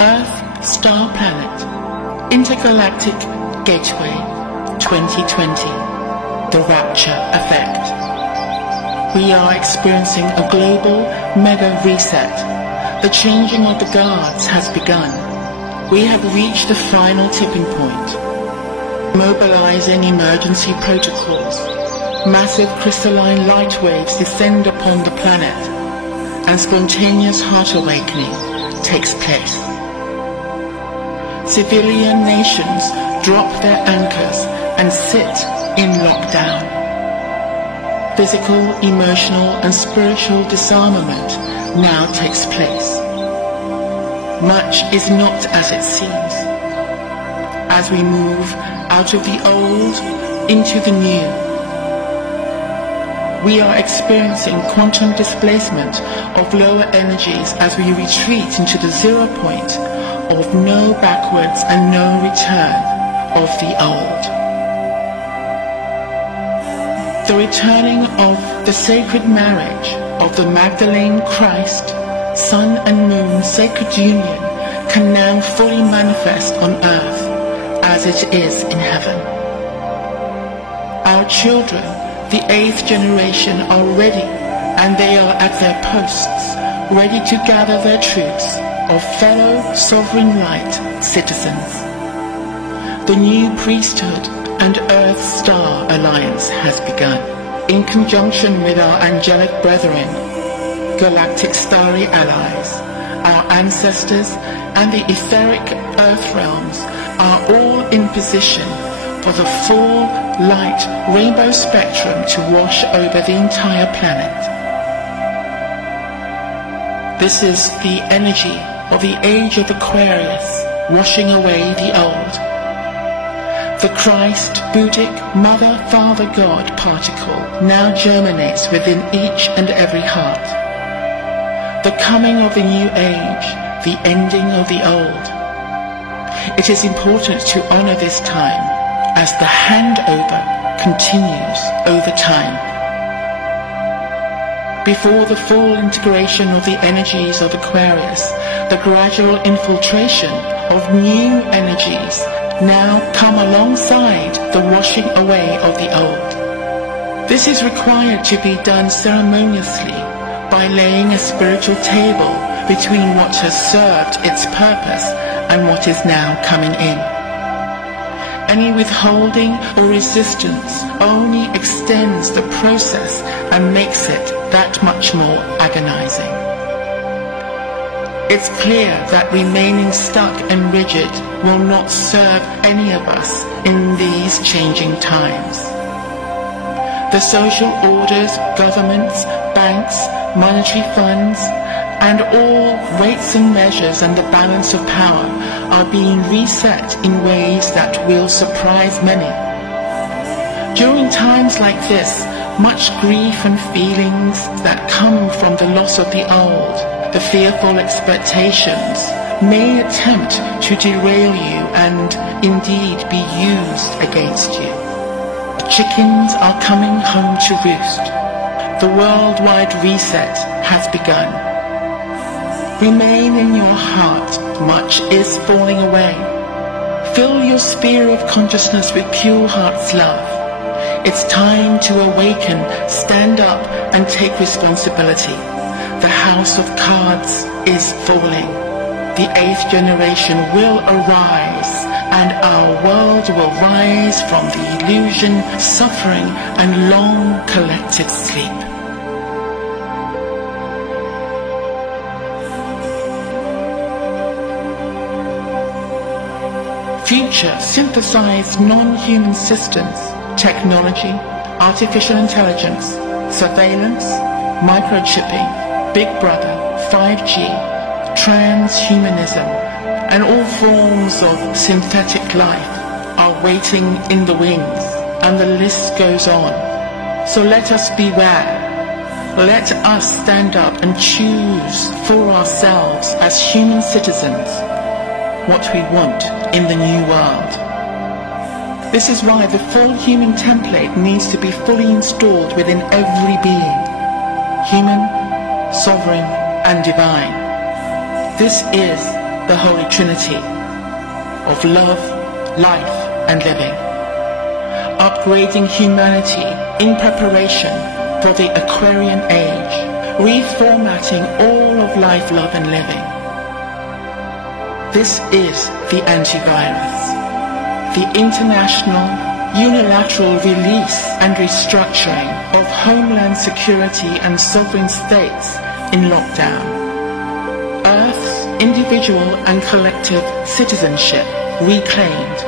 Earth, Star Planet, Intergalactic Gateway 2020, the Rapture Effect. We are experiencing a global mega reset. The changing of the guards has begun. We have reached the final tipping point. Mobilizing emergency protocols, massive crystalline light waves descend upon the planet, and spontaneous heart awakening takes place. Civilian nations drop their anchors and sit in lockdown. Physical, emotional and spiritual disarmament now takes place. Much is not as it seems. As we move out of the old into the new, we are experiencing quantum displacement of lower energies as we retreat into the 0 point of no backwards and no return of the old. The returning of the sacred marriage of the Magdalene Christ, Sun and Moon sacred union can now fully manifest on earth as it is in heaven. Our children, the 8th generation, are ready, and they are at their posts, ready to gather their troops of fellow sovereign light citizens. The new priesthood and Earth Star Alliance has begun, in conjunction with our angelic brethren, galactic starry allies. Our ancestors and the etheric Earth realms are all in position for the full light rainbow spectrum to wash over the entire planet. This is the energy of the Age of Aquarius, washing away the old. The Christ, Buddhic, Mother, Father, God particle now germinates within each and every heart. The coming of the new age, the ending of the old. It is important to honor this time as the handover continues over time. Before the full integration of the energies of Aquarius, the gradual infiltration of new energies now come alongside the washing away of the old. This is required to be done ceremoniously by laying a spiritual table between what has served its purpose and what is now coming in. Any withholding or resistance only extends the process and makes it that much more agonizing. It's clear that remaining stuck and rigid will not serve any of us in these changing times. The social orders, governments, banks, monetary funds, and all weights and measures and the balance of power are being reset in ways that will surprise many. During times like this, much grief and feelings that come from the loss of the old, the fearful expectations, may attempt to derail you and indeed be used against you. The chickens are coming home to roost. The worldwide reset has begun. Remain in your heart, much is falling away. Fill your sphere of consciousness with pure heart's love. It's time to awaken, stand up and take responsibility. The house of cards is falling. The 8th generation will arise, and our world will rise from the illusion, suffering and long collective sleep. Future synthesized non-human systems, technology, artificial intelligence, surveillance, microchipping, Big Brother, 5G, transhumanism, and all forms of synthetic life are waiting in the wings, and the list goes on. So let us beware. Let us stand up and choose for ourselves as human citizens what we want in the new world. This is why the full human template needs to be fully installed within every being, human, sovereign and divine. This is the Holy Trinity of love, life, and living, upgrading humanity in preparation for the Aquarian age, reformatting all of life, love, and living. This is the AntiVirus, the international unilateral release and restructuring of homeland security and sovereign states in lockdown. Earth's individual and collective citizenship reclaimed.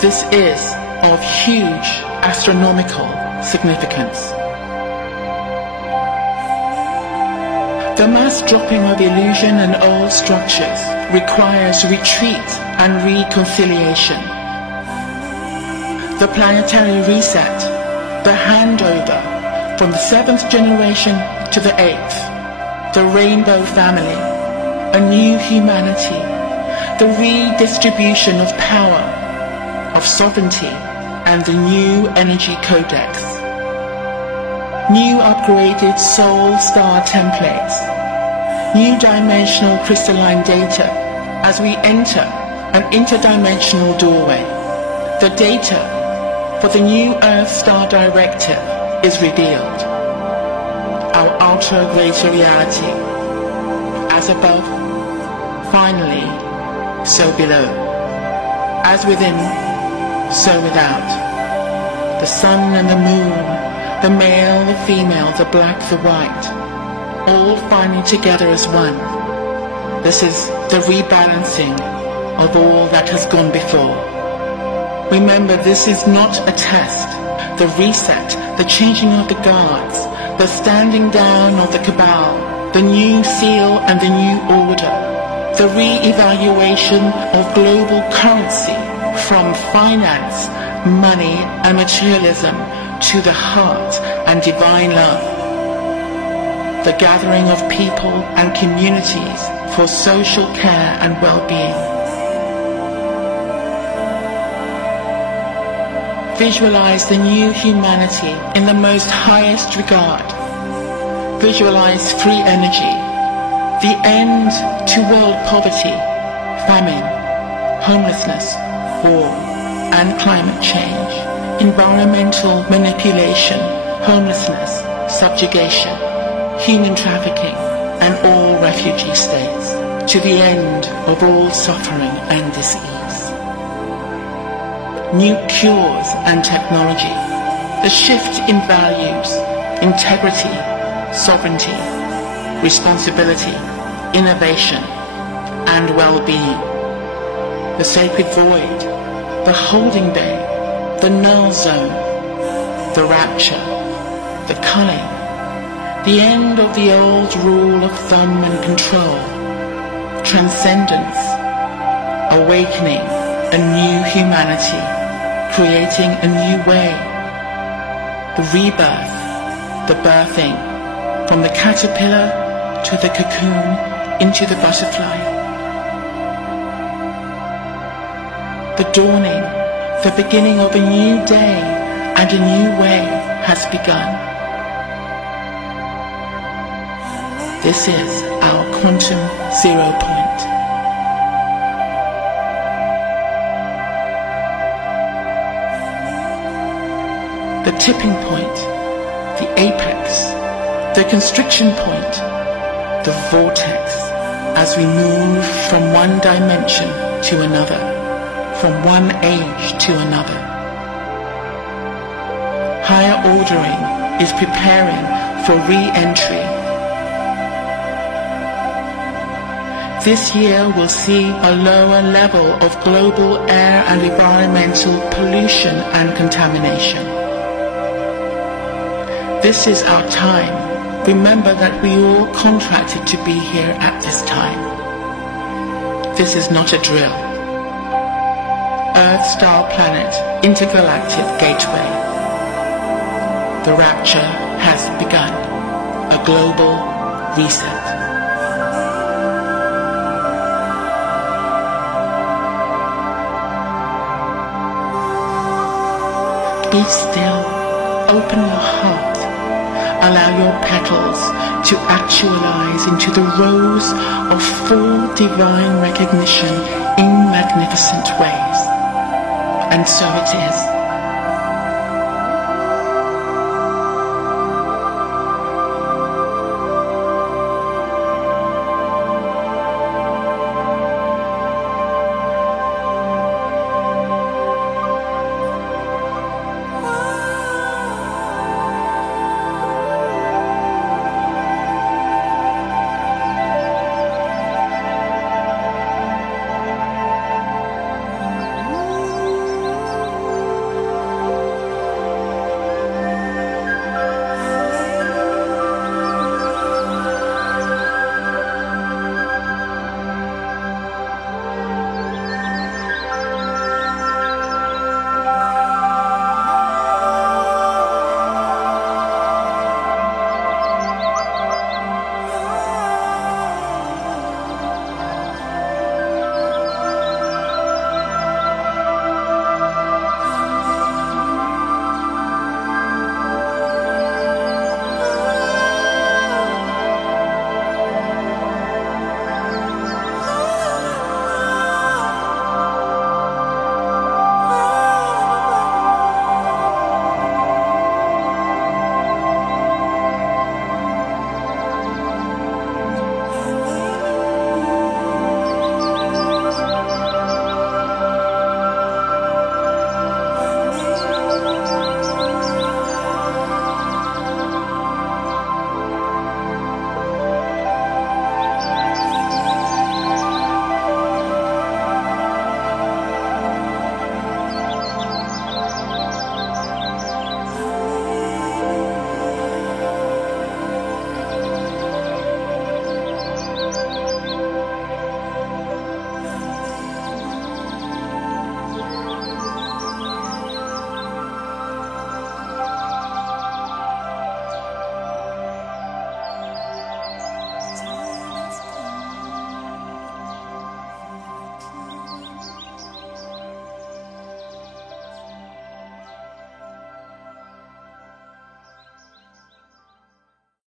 This is of huge astronomical significance. The mass dropping of illusion and old structures requires retreat and reconciliation. The planetary reset, the handover from the 7th generation to the 8th, the rainbow family, a new humanity, the redistribution of power, of sovereignty, and the new energy codex. New upgraded soul star templates, new dimensional crystalline data as we enter an interdimensional doorway. The data for the new Earth Star Directive is revealed. Our ultra greater reality, as above, finally, so below. As within, so without. The sun and the moon, the male, the female, the black, the white, all finally together as one. This is the rebalancing of all that has gone before. Remember, this is not a test. The reset, the changing of the guards, the standing down of the cabal, the new seal and the new order, the re-evaluation of global currency from finance, money and materialism to the heart and divine love. The gathering of people and communities for social care and well-being. Visualize the new humanity in the most highest regard. Visualize free energy, the end to world poverty, famine, homelessness, war, and climate change, environmental manipulation, homelessness, subjugation, human trafficking, and all refugee states, to the end of all suffering and disease. New cures and technology, the shift in values, integrity, sovereignty, responsibility, innovation, and well-being. The sacred void, the holding bay, the null zone, the rapture, the culling, the end of the old rule of thumb and control, transcendence, awakening a new humanity, creating a new way, the rebirth, the birthing, from the caterpillar to the cocoon into the butterfly. The dawning, the beginning of a new day and a new way has begun. This is our quantum zero point. The tipping point, the apex, the constriction point, the vortex, as we move from one dimension to another, from one age to another. Higher ordering is preparing for re-entry. This year will see a lower level of global air and environmental pollution and contamination. This is our time. Remember that we all contracted to be here at this time. This is not a drill. Earth-star planet, intergalactic gateway. The rapture has begun. A global reset. Be still. Open your heart. allow your petals to actualize into the rose of full divine recognition in magnificent ways. And so it is.